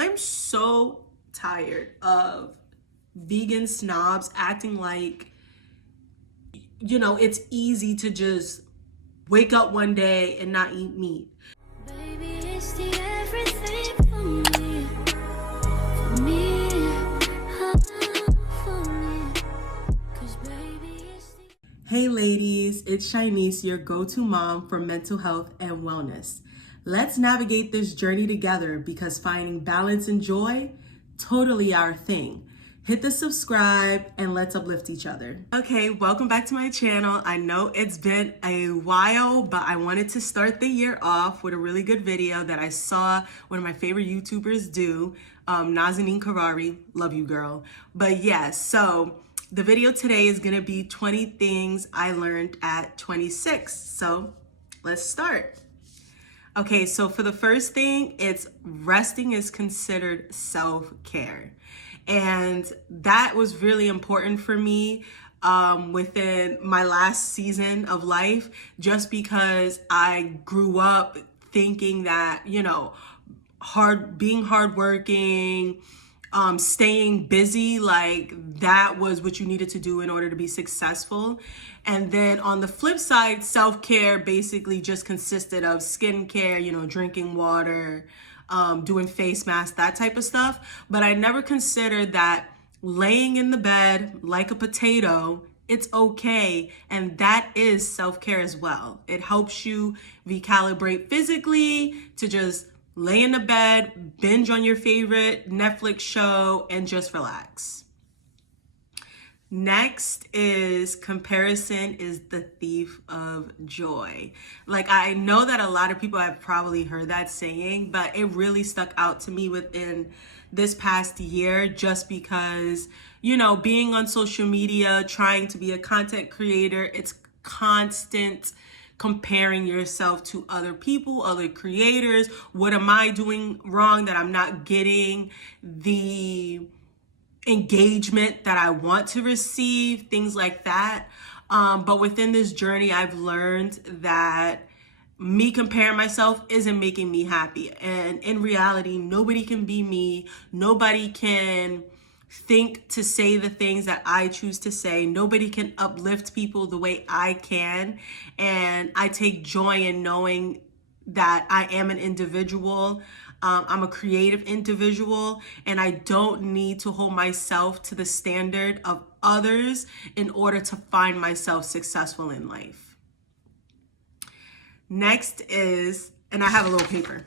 I'm so tired of vegan snobs acting like, it's easy to just wake up one day and not eat meat. Baby, it's the everything for me. 'Cause baby, it's the... Hey ladies, it's Shanice, your go-to mom for mental health and wellness. Let's navigate this journey together because finding balance and joy, totally our thing. Hit the subscribe and let's uplift each other. Okay, welcome back to my channel. I know it's been a while, but I wanted to start the year off with a really good video that I saw one of my favorite YouTubers do, Nazanin Karari. Love you, girl. But yes, so the video today is gonna be 20 things I learned at 26. So let's start. Okay, so for the first thing, it's resting is considered self-care. And that was really important for me within my last season of life, just because I grew up thinking that, being hardworking, staying busy, like that was what you needed to do in order to be successful. And then on the flip side, self-care basically just consisted of skincare, drinking water, doing face masks, that type of stuff. But I never considered that laying in the bed like a potato, it's okay. And that is self-care as well. It helps you recalibrate physically to just lay in the bed, binge on your favorite Netflix show, and just relax. Next is comparison is the thief of joy. Like, I know that a lot of people have probably heard that saying, but it really stuck out to me within this past year just because, being on social media, trying to be a content creator, it's constant comparing yourself to other people, other creators. What am I doing wrong that I'm not getting the engagement that I want to receive, things like that. But within this journey, I've learned that me comparing myself isn't making me happy. And in reality, nobody can be me. Nobody can think to say the things that I choose to say. Nobody can uplift people the way I can. And I take joy in knowing that I am an individual. I'm a creative individual, and I don't need to hold myself to the standard of others in order to find myself successful in life. Next is, and I have a little paper.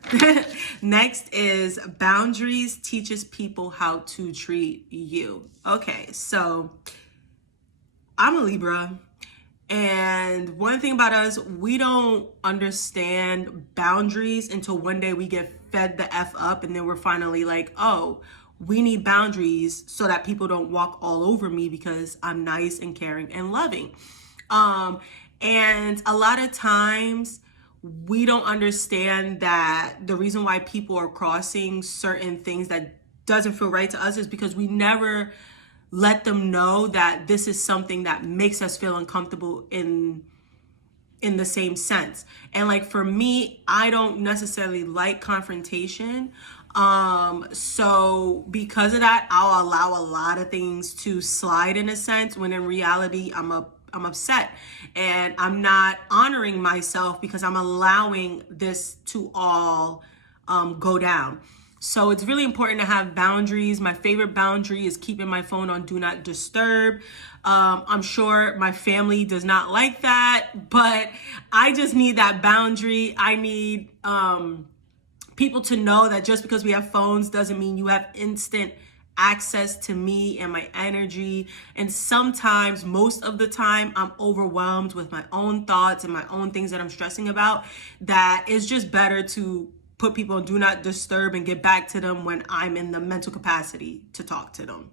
Next is boundaries teaches people how to treat you. Okay, so I'm a Libra. And one thing about us, we don't understand boundaries until one day we get fed the F up and then we're finally like, oh, we need boundaries so that people don't walk all over me because I'm nice and caring and loving. And a lot of times we don't understand that the reason why people are crossing certain things that doesn't feel right to us is because we never let them know that this is something that makes us feel uncomfortable in the same sense. And like for me, I don't necessarily like confrontation. So because of that, I'll allow a lot of things to slide in a sense when in reality I'm upset and I'm not honoring myself because I'm allowing this to all go down. So it's really important to have boundaries. My favorite boundary is keeping my phone on do not disturb. I'm sure my family does not like that, but I just need that boundary. I need people to know that just because we have phones doesn't mean you have instant access to me and my energy. And sometimes, most of the time, I'm overwhelmed with my own thoughts and my own things that I'm stressing about, that it's just better to put people on do not disturb and get back to them when I'm in the mental capacity to talk to them.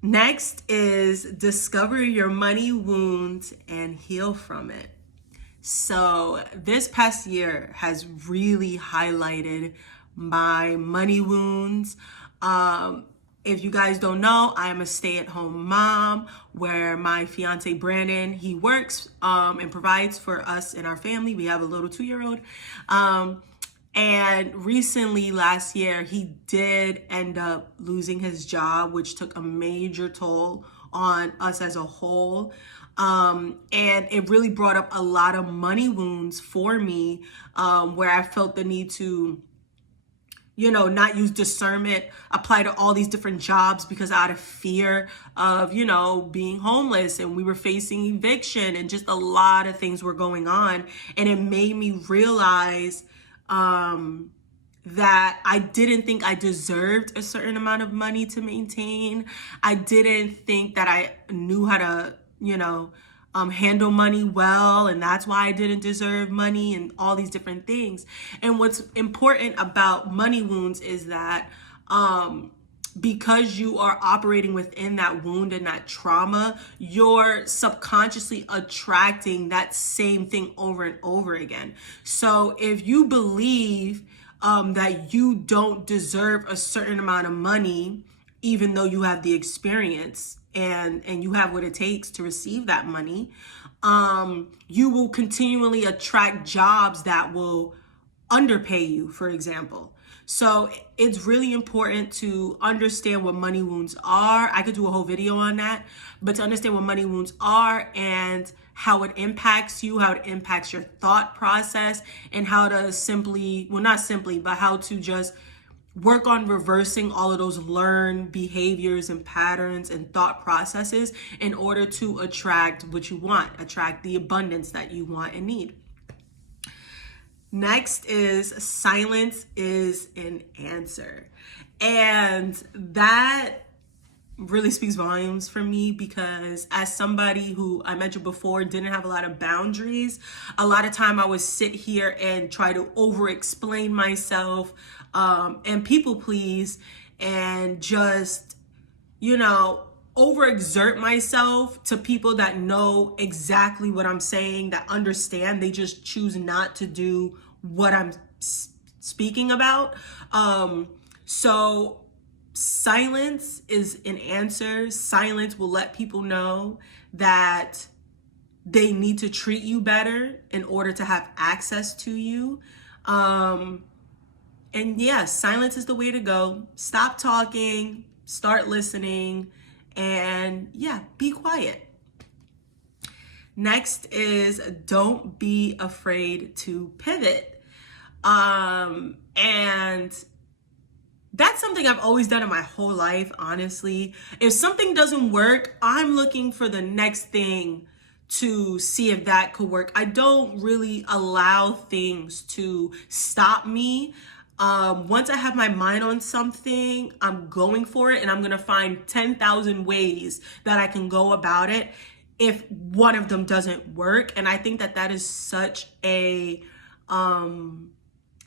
Next is discover your money wounds and heal from it. So this past year has really highlighted my money wounds. If you guys don't know, I am a stay-at-home mom where my fiance Brandon, he works and provides for us and our family. We have a little 2-year-old. And recently, last year, he did end up losing his job, which took a major toll on us as a whole. And it really brought up a lot of money wounds for me, where I felt the need to, not use discernment, apply to all these different jobs because out of fear of, being homeless, and we were facing eviction and just a lot of things were going on. And it made me realize that I didn't think I deserved a certain amount of money to maintain. I didn't think that I knew how to, handle money well, and that's why I didn't deserve money and all these different things. And what's important about money wounds is that because you are operating within that wound and that trauma, you're subconsciously attracting that same thing over and over again. So if you believe that you don't deserve a certain amount of money, even though you have the experience and you have what it takes to receive that money, you will continually attract jobs that will underpay you, for example. So it's really important to understand what money wounds are. I could do a whole video on that, but to understand what money wounds are and how it impacts you, how it impacts your thought process, and how to how to just work on reversing all of those learned behaviors and patterns and thought processes in order to attract what you want, attract the abundance that you want and need. Next is silence is an answer. And that really speaks volumes for me, because as somebody who I mentioned before didn't have a lot of boundaries, a lot of time I would sit here and try to over explain myself and people please, and just overexert myself to people that know exactly what I'm saying, that understand. They just choose not to do what I'm speaking about. So silence is an answer. Silence will let people know that they need to treat you better in order to have access to you. And yeah, silence is the way to go. Stop talking, start listening, and yeah, be quiet. Next is don't be afraid to pivot. And that's something I've always done in my whole life, honestly. If something doesn't work, I'm looking for the next thing to see if that could work. I don't really allow things to stop me. Once I have my mind on something, I'm going for it, and I'm going to find 10,000 ways that I can go about it if one of them doesn't work. And I think that that is such a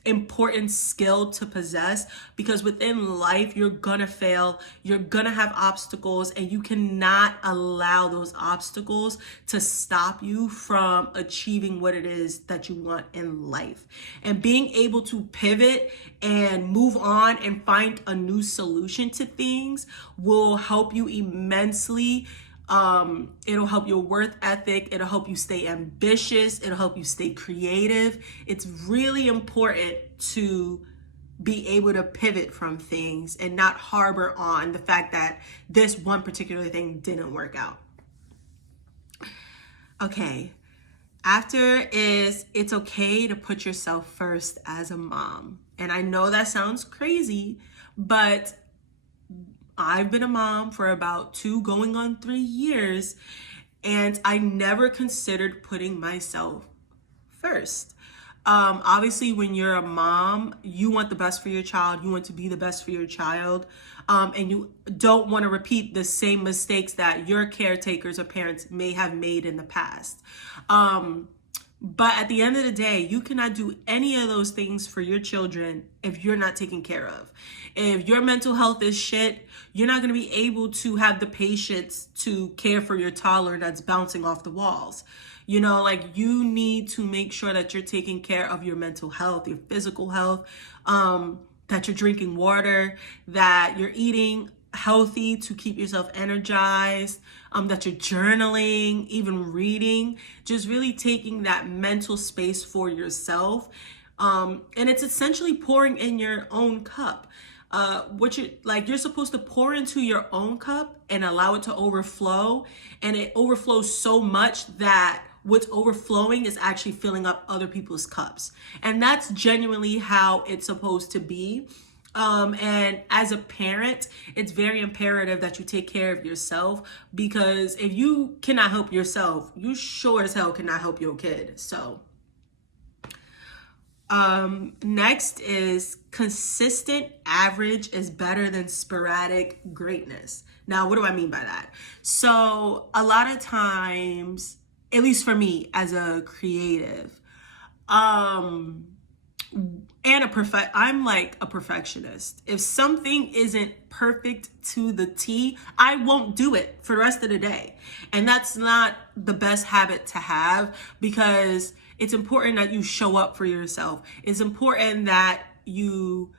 important skill to possess, because within life you're gonna fail, you're gonna have obstacles, and you cannot allow those obstacles to stop you from achieving what it is that you want in life. And being able to pivot and move on and find a new solution to things will help you immensely. It'll help your work ethic. It'll help you stay ambitious. It'll help you stay creative. It's really important to be able to pivot from things and not harbor on the fact that this one particular thing didn't work out. Okay. After is it's okay to put yourself first as a mom. And I know that sounds crazy, but I've been a mom for about 2 going on 3 years, and I never considered putting myself first. Obviously, when you're a mom, you want the best for your child. You want to be the best for your child. And you don't want to repeat the same mistakes that your caretakers or parents may have made in the past. But at the end of the day, you cannot do any of those things for your children if you're not taken care of. If your mental health is shit, you're not going to be able to have the patience to care for your toddler that's bouncing off the walls. You you need to make sure that you're taking care of your mental health, your physical health, that you're drinking water, that you're eating healthy to keep yourself energized, that you're journaling, even reading, just really taking that mental space for yourself. And it's essentially pouring in your own cup. You're supposed to pour into your own cup and allow it to overflow, and it overflows so much that what's overflowing is actually filling up other people's cups. And that's genuinely how it's supposed to be. And as a parent, it's very imperative that you take care of yourself, because if you cannot help yourself, you sure as hell cannot help your kid. So next is consistent average is better than sporadic greatness. Now, what do I mean by that? So a lot of times, at least for me as a creative, I'm like a perfectionist. If something isn't perfect to the T, I won't do it for the rest of the day. And that's not the best habit to have, because it's important that you show up for yourself. It's important that you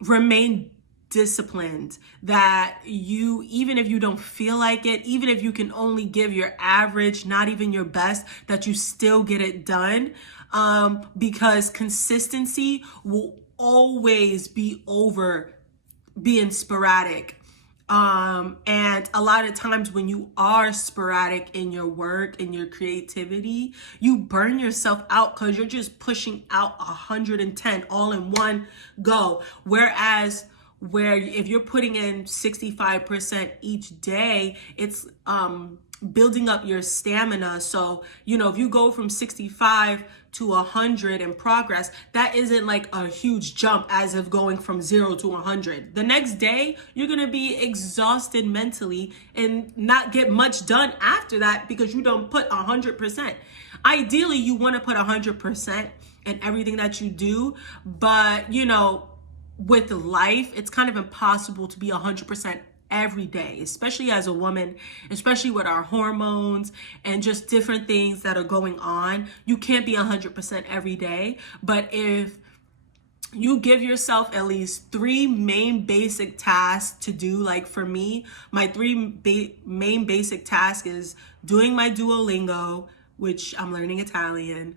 remain disciplined, that you, even if you don't feel like it, even if you can only give your average, not even your best, that you still get it done. Because consistency will always be over being sporadic. And a lot of times when you are sporadic in your work, in your creativity, you burn yourself out because you're just pushing out 110 all in one go. Whereas if you're putting in 65% each day, it's building up your stamina. So, if you go from 65 to 100 in progress, that isn't like a huge jump as of going from 0 to 100. The next day, you're going to be exhausted mentally and not get much done after that because you don't put 100%. Ideally, you want to put 100% in everything that you do, but with life, it's kind of impossible to be 100% every day, especially as a woman, especially with our hormones and just different things that are going on. You can't be 100% every day. But if you give yourself at least 3 main basic tasks to do, like for me, my 3 main basic tasks is doing my Duolingo, which I'm learning Italian,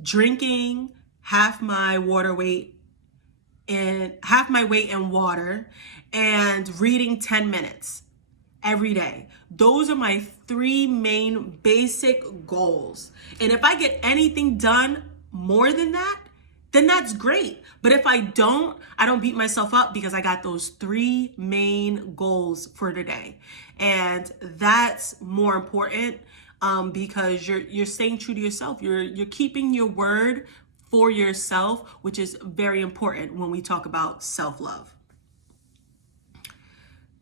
drinking half my weight in water, and reading 10 minutes every day. Those are my 3 main basic goals. And if I get anything done more than that, then that's great. But if I don't beat myself up because I got those 3 main goals for today. And that's more important, because you're staying true to yourself. You're keeping your word for yourself, which is very important when we talk about self-love.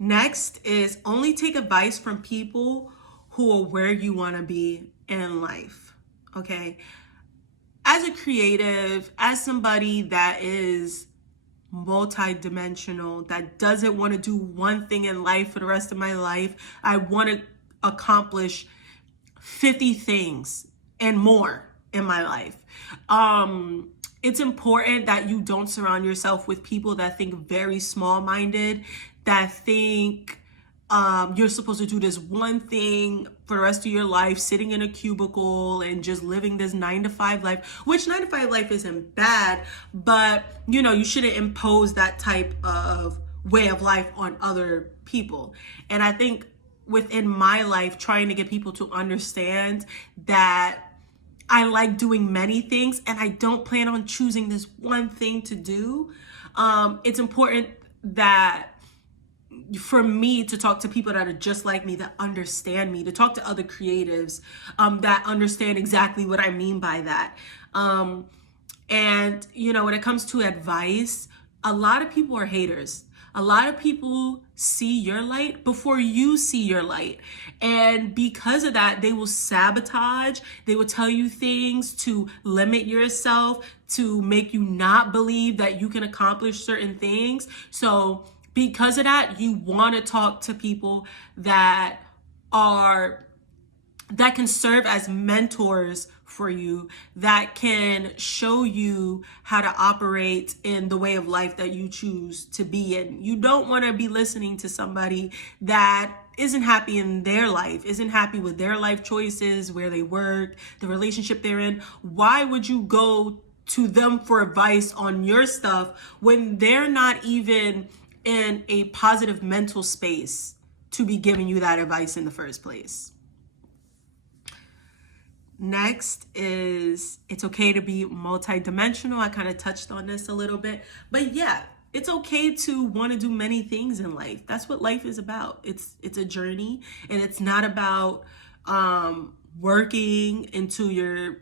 Next is only take advice from people who are where you want to be in life. Okay. As a creative, as somebody that is multi-dimensional, that doesn't want to do one thing in life for the rest of my life, I want to accomplish 50 things and more in my life. It's important that you don't surround yourself with people that think very small-minded, that think you're supposed to do this one thing for the rest of your life, sitting in a cubicle and just living this 9-to-5 life, which 9-to-5 life isn't bad, but you shouldn't impose that type of way of life on other people. And I think within my life, trying to get people to understand that I like doing many things and I don't plan on choosing this one thing to do. It's important that for me to talk to people that are just like me, that understand me, to talk to other creatives that understand exactly what I mean by that. And when it comes to advice, a lot of people are haters. A lot of people see your light before you see your light. And because of that, they will sabotage. They will tell you things to limit yourself, to make you not believe that you can accomplish certain things. So because of that, you want to talk to people that are that can serve as mentors for you, that can show you how to operate in the way of life that you choose to be in. You don't want to be listening to somebody that isn't happy in their life, isn't happy with their life choices, where they work, the relationship they're in. Why would you go to them for advice on your stuff when they're not even in a positive mental space to be giving you that advice in the first place? Next is, it's okay to be multidimensional. I kind of touched on this a little bit, but yeah, it's okay to want to do many things in life. That's what life is about. It's a journey, and it's not about working into your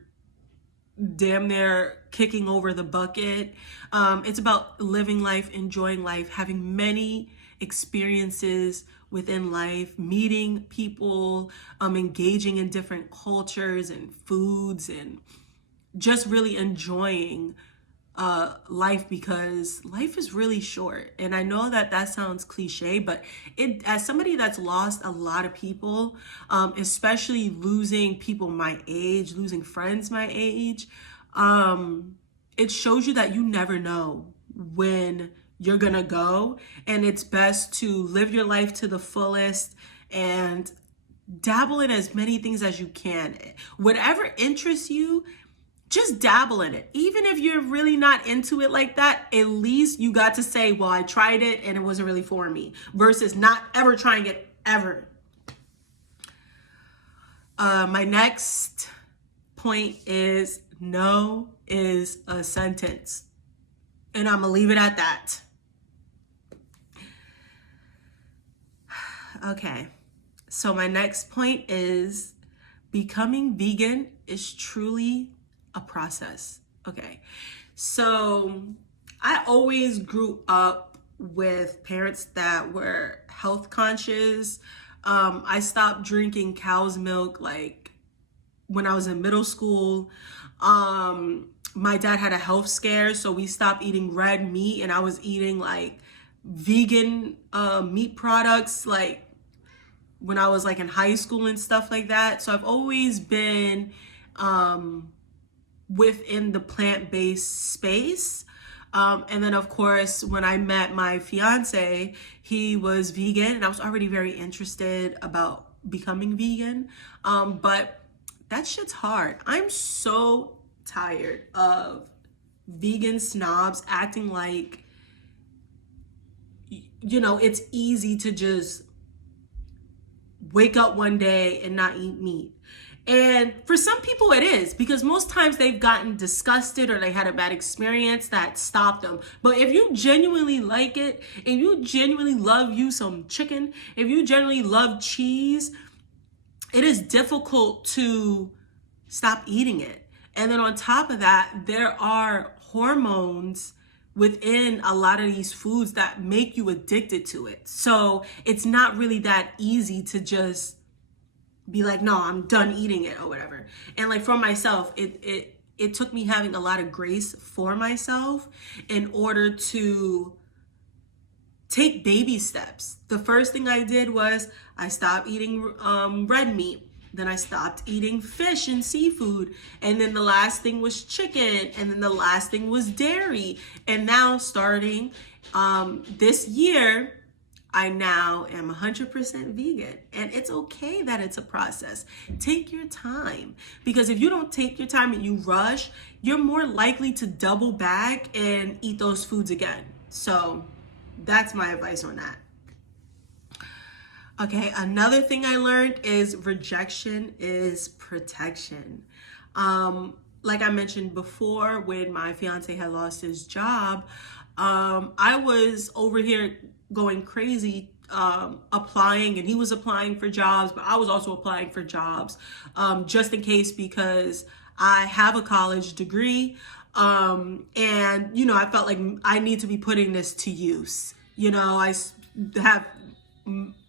damn near kicking over the bucket. It's about living life, enjoying life, having many experiences within life, meeting people, engaging in different cultures and foods, and just really enjoying life, because life is really short. And I know that that sounds cliche, but as somebody that's lost a lot of people, especially losing people my age, losing friends my age, it shows you that you never know when you're gonna go, and it's best to live your life to the fullest and dabble in as many things as you can. Whatever interests you, just dabble in it. Even if you're really not into it like that, at least you got to say, well, I tried it and it wasn't really for me, versus not ever trying it ever. My next point is, no is a sentence. And I'm gonna leave it at that. Okay, so my next point is, becoming vegan is truly a process. Okay, so I always grew up with parents that were health conscious. I stopped drinking cow's milk like when I was in middle school. My dad had a health scare, so we stopped eating red meat, and I was eating like vegan meat products like when I was like in high school and stuff like that. So I've always been within the plant-based space. And then of course, when I met my fiance, he was vegan, and I was already very interested about becoming vegan. But that shit's hard. I'm so tired of vegan snobs acting like, you know, it's easy to just wake up one day and not eat meat. And for some people it is, because most times they've gotten disgusted or they had a bad experience that stopped them. But if you genuinely like it, if you genuinely love you some chicken, if you genuinely love cheese, it is difficult to stop eating it. And then on top of that, there are hormones within a lot of these foods that make you addicted to it. So it's not really that easy to just be like, no, I'm done eating it or whatever. And like for myself, it took me having a lot of grace for myself in order to take baby steps. The first thing I did was I stopped eating red meat. Then I stopped eating fish and seafood. And then the last thing was chicken. And then the last thing was dairy. And now starting this year, I now am 100% vegan. And it's okay that it's a process. Take your time. Because if you don't take your time and you rush, you're more likely to double back and eat those foods again. So that's my advice on that. Okay, another thing I learned is rejection is protection. Like I mentioned before, when my fiance had lost his job, I was over here going crazy applying, and he was applying for jobs, but I was also applying for jobs just in case, because I have a college degree, and you know, I felt like I need to be putting this to use. You know, I have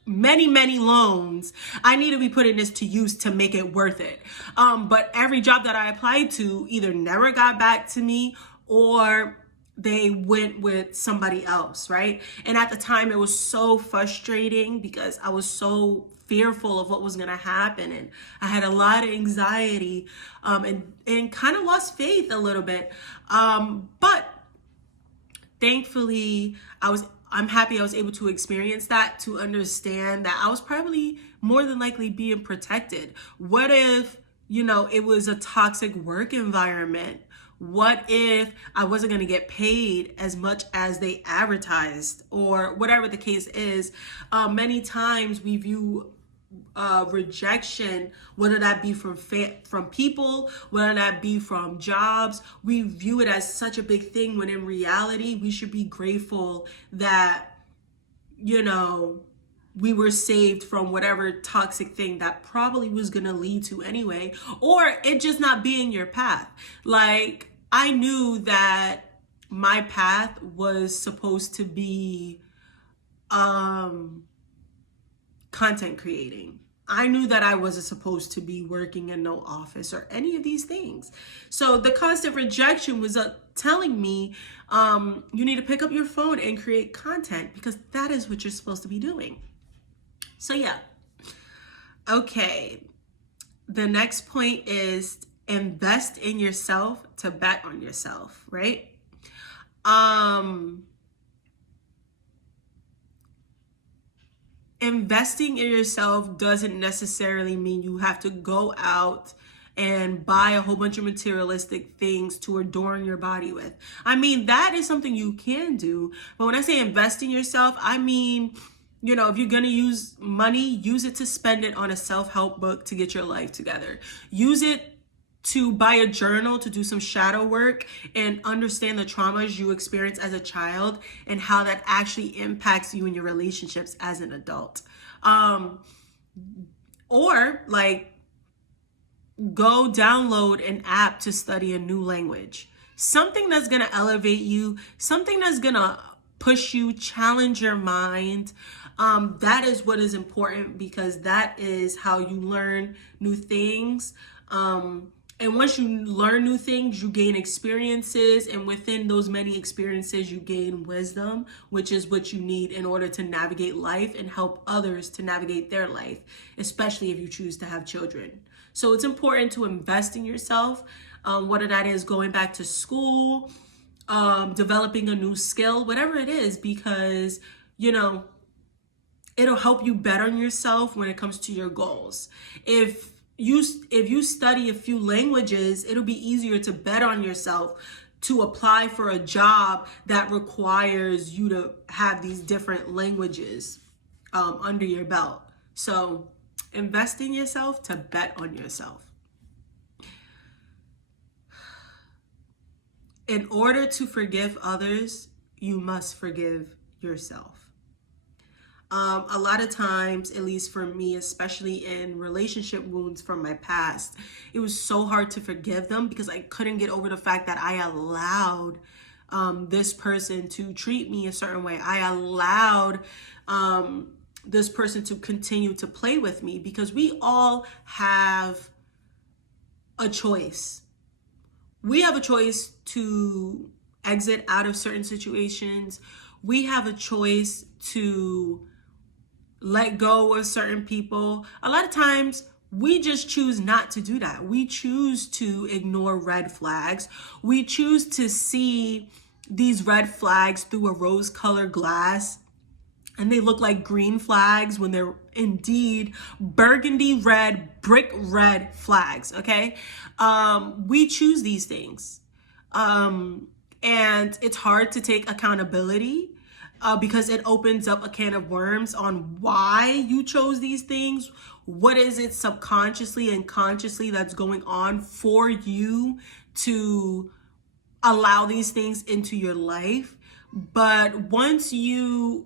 many loans. I need to be putting this to use to make it worth it. But every job that I applied to either never got back to me, or they went with somebody else, right? And at the time, it was so frustrating because I was so fearful of what was going to happen, and I had a lot of anxiety, and kind of lost faith a little bit. But thankfully, I'm happy I was able to experience that, to understand that I was probably more than likely being protected. What if, it was a toxic work environment? What if I wasn't going to get paid as much as they advertised, or whatever the case is? Many times we view rejection, whether that be from people, whether that be from jobs, we view it as such a big thing, when in reality, we should be grateful that, we were saved from whatever toxic thing that probably was going to lead to anyway, or it just not being your path. Like, I knew that my path was supposed to be content creating. I knew that I wasn't supposed to be working in no office or any of these things. So the constant rejection was telling me, you need to pick up your phone and create content, because that is what you're supposed to be doing. So yeah. Okay. The next point is invest in yourself to bet on yourself, right? Investing in yourself doesn't necessarily mean you have to go out and buy a whole bunch of materialistic things to adorn your body with. I mean, that is something you can do. But when I say invest in yourself, I mean, if you're going to use money, use it to spend it on a self-help book to get your life together. Use it to buy a journal, to do some shadow work and understand the traumas you experienced as a child and how that actually impacts you in your relationships as an adult. Or like, go download an app to study a new language. Something that's going to elevate you, something that's going to push you, challenge your mind. That is what is important, because that is how you learn new things. And once you learn new things, you gain experiences. And within those many experiences, you gain wisdom, which is what you need in order to navigate life and help others to navigate their life, especially if you choose to have children. So it's important to invest in yourself, whether that is going back to school, developing a new skill, whatever it is, because, it'll help you bet on yourself when it comes to your goals. If you study a few languages, it'll be easier to bet on yourself to apply for a job that requires you to have these different languages under your belt. So invest in yourself to bet on yourself. In order to forgive others, you must forgive yourself. A lot of times, at least for me, especially in relationship wounds from my past, it was so hard to forgive them because I couldn't get over the fact that I allowed this person to treat me a certain way. I allowed this person to continue to play with me, because we all have a choice. We have a choice to exit out of certain situations. We have a choice to let go of certain people. A lot of times we just choose not to do that. We choose to ignore red flags. We choose to see these red flags through a rose-colored glass, and they look like green flags when they're indeed burgundy red, brick red flags, okay? We choose these things. And it's hard to take accountability because it opens up a can of worms on why you chose these things. What is it subconsciously and consciously that's going on for you to allow these things into your life? But once you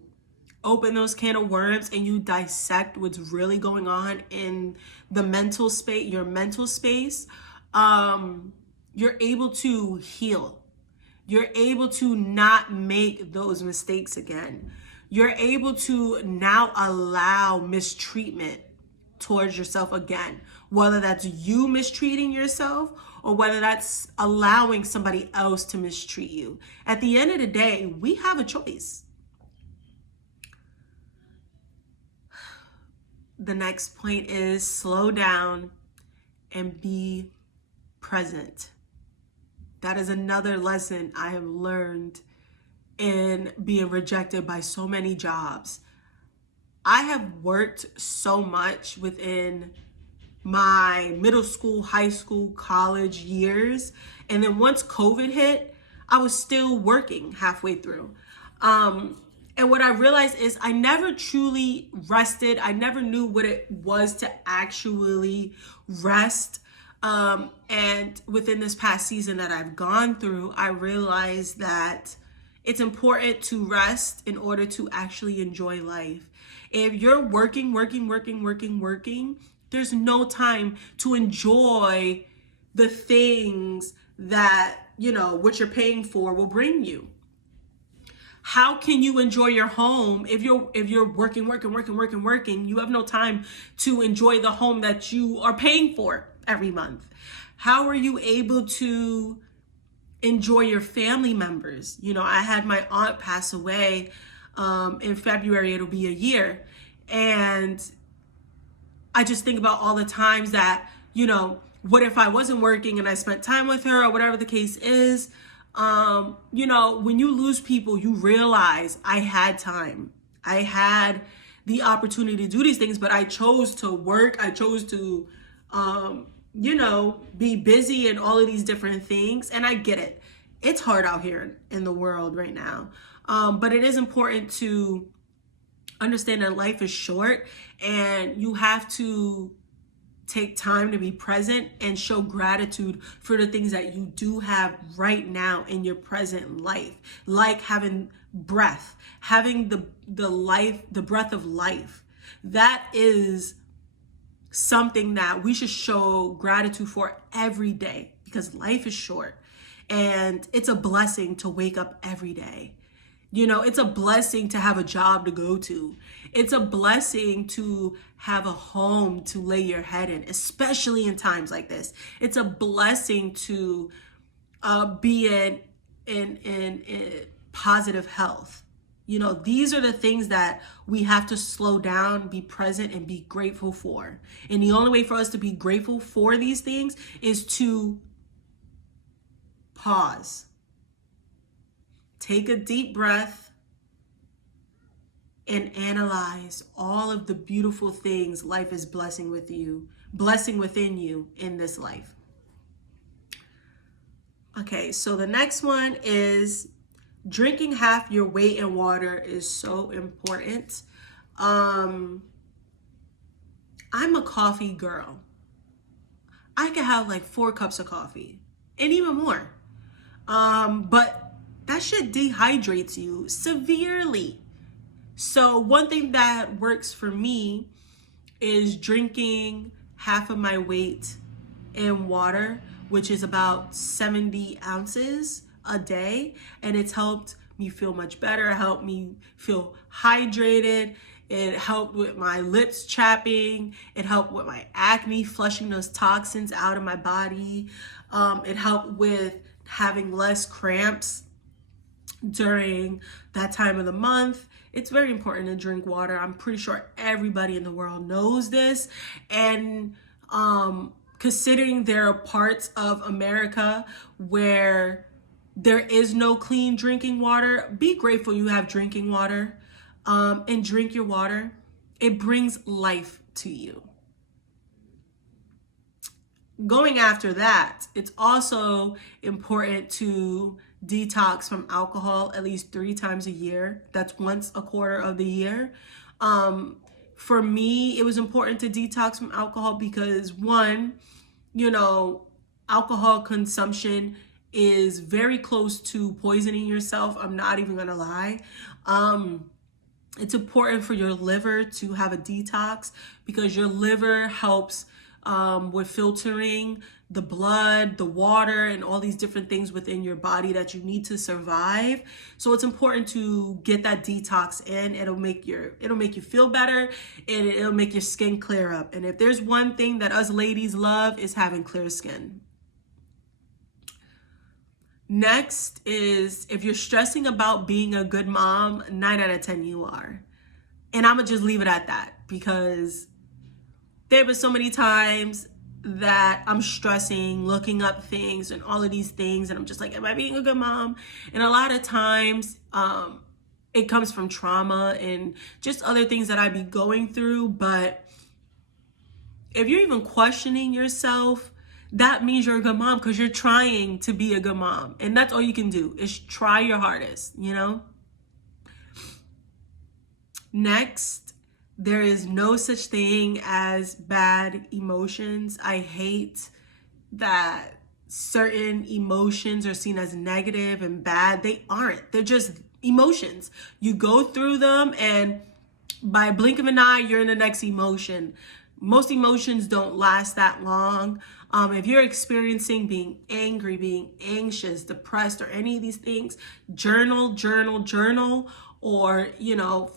open those can of worms and you dissect what's really going on in the mental space, your mental space, you're able to heal. You're able to not make those mistakes again. You're able to now allow mistreatment towards yourself again, whether that's you mistreating yourself or whether that's allowing somebody else to mistreat you. At the end of the day, we have a choice. The next point is slow down and be present. That is another lesson I have learned in being rejected by so many jobs. I have worked so much within my middle school, high school, college years. And then once COVID hit, I was still working halfway through. And what I realized is I never truly rested. I never knew what it was to actually rest. And within this past season that I've gone through, I realized that it's important to rest in order to actually enjoy life. If you're working, there's no time to enjoy the things that, what you're paying for will bring you. How can you enjoy your home if you're working, you have no time to enjoy the home that you are paying for every month? How are you able to enjoy your family members? I had my aunt pass away in February. It'll be a year. And I just think about all the times that, what if I wasn't working and I spent time with her or whatever the case is? When you lose people, you realize I had time. I had the opportunity to do these things, but I chose to work. I chose to, be busy and all of these different things. And I get it. It's hard out here in the world right now. But it is important to understand that life is short and you have to take time to be present and show gratitude for the things that you do have right now in your present life, like having breath, having the breath of life. That is something that we should show gratitude for every day, because life is short and it's a blessing to wake up every day. It's a blessing to have a job to go to. It's a blessing to have a home to lay your head in, especially in times like this. It's a blessing to be in positive health. These are the things that we have to slow down, be present, and be grateful for. And the only way for us to be grateful for these things is to pause. Take a deep breath and analyze all of the beautiful things life is blessing within you in this life. Okay, so the next one is drinking half your weight in water is so important. I'm a coffee girl. I could have like 4 cups of coffee and even more. But that shit dehydrates you severely. So one thing that works for me is drinking half of my weight in water, which is about 70 ounces a day. And it's helped me feel much better. It helped me feel hydrated. It helped with my lips chapping. It helped with my acne, flushing those toxins out of my body. It helped with having less cramps during that time of the month. It's very important to drink water. I'm pretty sure everybody in the world knows this. And considering there are parts of America where there is no clean drinking water, be grateful you have drinking water, and drink your water. It brings life to you. Going after that, it's also important to detox from alcohol at least 3 times a year. That's once a quarter of the year. For me, it was important to detox from alcohol because one, alcohol consumption is very close to poisoning yourself. I'm not even gonna lie. It's important for your liver to have a detox because your liver helps with filtering the blood, the water, and all these different things within your body that you need to survive. So it's important to get that detox in. It'll make you feel better, and it'll make your skin clear up. And if there's one thing that us ladies love, is having clear skin. Next is, if you're stressing about being a good mom, 9 out of 10 you are. And I'm going to just leave it at that, because there have been so many times that I'm stressing, looking up things and all of these things, and I'm just like, am I being a good mom? And a lot of times it comes from trauma and just other things that I be going through. But if you're even questioning yourself, that means you're a good mom, because you're trying to be a good mom. And that's all you can do, is try your hardest, you know? Next, there is no such thing as bad emotions. I hate that certain emotions are seen as negative and bad. They aren't. They're just emotions. You go through them, and by a blink of an eye, you're in the next emotion. Most emotions don't last that long. If you're experiencing being angry, being anxious, depressed, or any of these things, journal, or,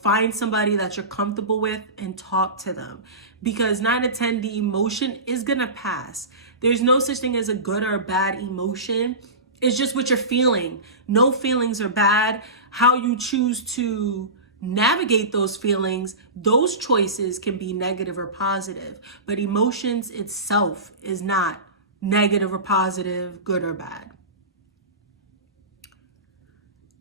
find somebody that you're comfortable with and talk to them. Because 9 to 10, the emotion is gonna pass. There's no such thing as a good or a bad emotion. It's just what you're feeling. No feelings are bad. How you choose to navigate those feelings, those choices can be negative or positive. But emotions itself is not negative or positive, good or bad.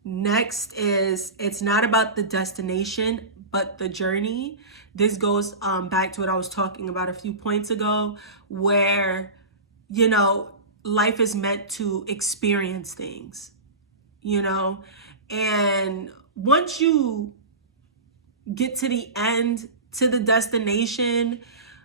Next is, it's not about the destination, but the journey. This goes back to what I was talking about a few points ago, where, life is meant to experience things, and once you get to the end, to the destination,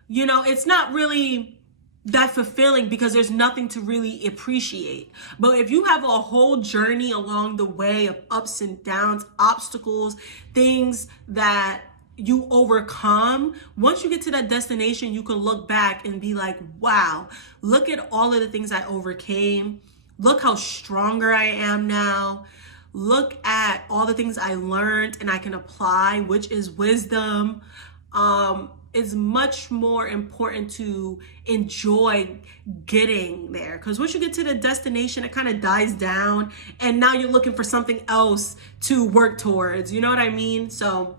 it's not really that fulfilling, because there's nothing to really appreciate. But if you have a whole journey along the way of ups and downs, obstacles, things that you overcome, once you get to that destination, you can look back and be like, wow, look at all of the things I overcame. Look how stronger I am now. Look at all the things I learned and I can apply, which is wisdom. It's much more important to enjoy getting there, because once you get to the destination, it kind of dies down, and now you're looking for something else to work towards. You know what I mean? So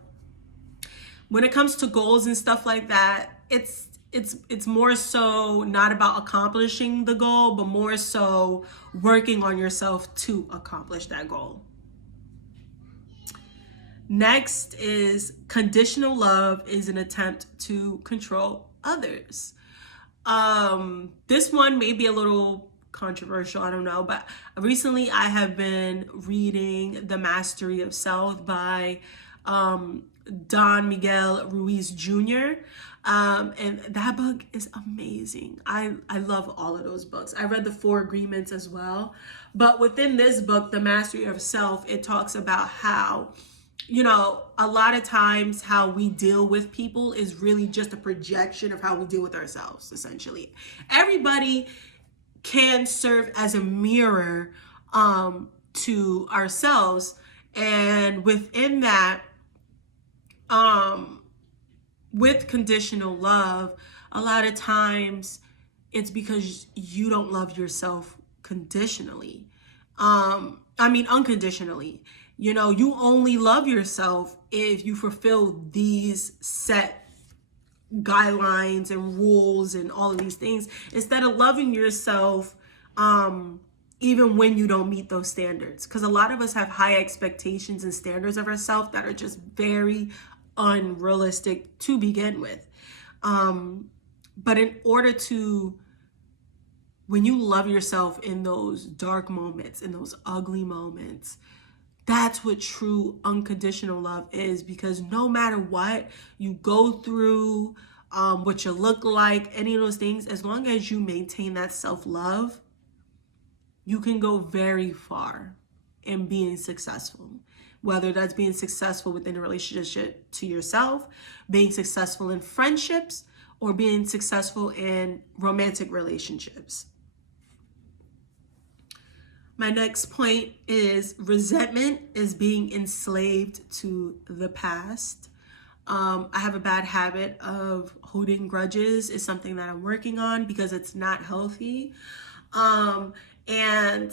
when it comes to goals and stuff like that, it's more so not about accomplishing the goal, but more so working on yourself to accomplish that goal. Next is, conditional love is an attempt to control others. This one may be a little controversial, I don't know, but recently I have been reading The Mastery of Self by Don Miguel Ruiz Jr. And that book is amazing. I love all of those books. I read The Four Agreements as well. But within this book, The Mastery of Self, it talks about how, a lot of times how we deal with people is really just a projection of how we deal with ourselves, essentially. Everybody can serve as a mirror to ourselves. And within that, with conditional love, a lot of times it's because you don't love yourself conditionally. Unconditionally. You only love yourself if you fulfill these set guidelines and rules and all of these things, instead of loving yourself even when you don't meet those standards. Because a lot of us have high expectations and standards of ourselves that are just very unrealistic to begin with. But in order to, when you love yourself in those dark moments, in those ugly moments, that's what true unconditional love is. Because no matter what you go through, what you look like, any of those things, as long as you maintain that self-love, you can go very far in being successful. Whether that's being successful within a relationship to yourself, being successful in friendships, or being successful in romantic relationships. My next point is, resentment is being enslaved to the past. I have a bad habit of holding grudges. It's something that I'm working on because it's not healthy. And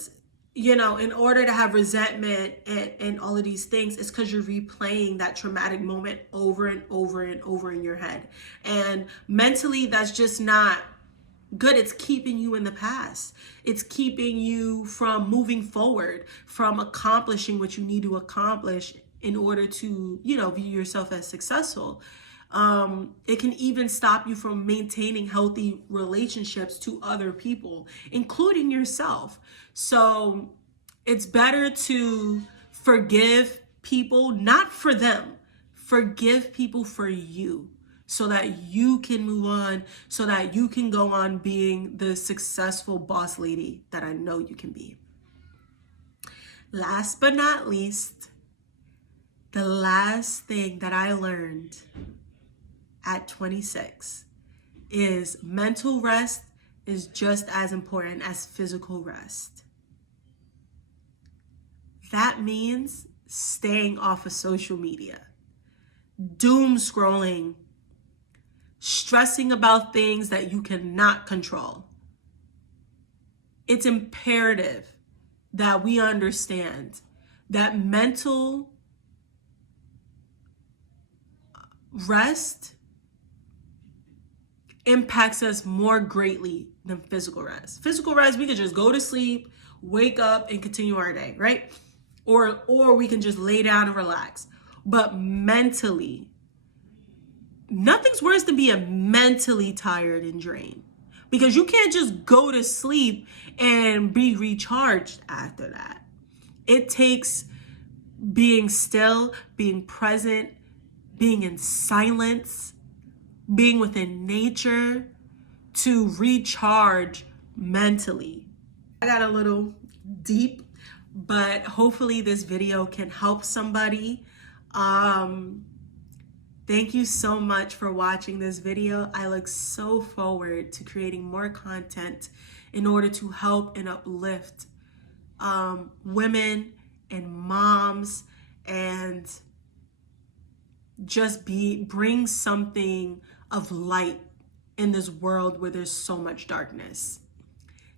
in order to have resentment and all of these things, it's because you're replaying that traumatic moment over and over and over in your head. And mentally, that's just not good. It's keeping you in the past. It's keeping you from moving forward, from accomplishing what you need to accomplish in order to, view yourself as successful. It can even stop you from maintaining healthy relationships to other people, including yourself. So it's better to forgive people, not for them. Forgive people for you, so that you can move on, so that you can go on being the successful boss lady that I know you can be. Last but not least, the last thing that I learned at 26 is mental rest is just as important as physical rest. That means staying off of social media, doom scrolling, stressing about things that you cannot control. It's imperative that we understand that mental rest impacts us more greatly than physical rest. Physical rest, we could just go to sleep, wake up, and continue our day, right? Or we can just lay down and relax. But mentally, nothing's worse than being mentally tired and drained, because you can't just go to sleep and be recharged after that. It takes being still, being present, being in silence, being within nature to recharge mentally. I got a little deep, but hopefully this video can help somebody. Thank you so much for watching this video. I look so forward to creating more content in order to help and uplift women and moms, and just bring something of light in this world where there's so much darkness.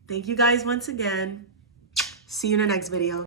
Thank you guys once again. See you in the next video.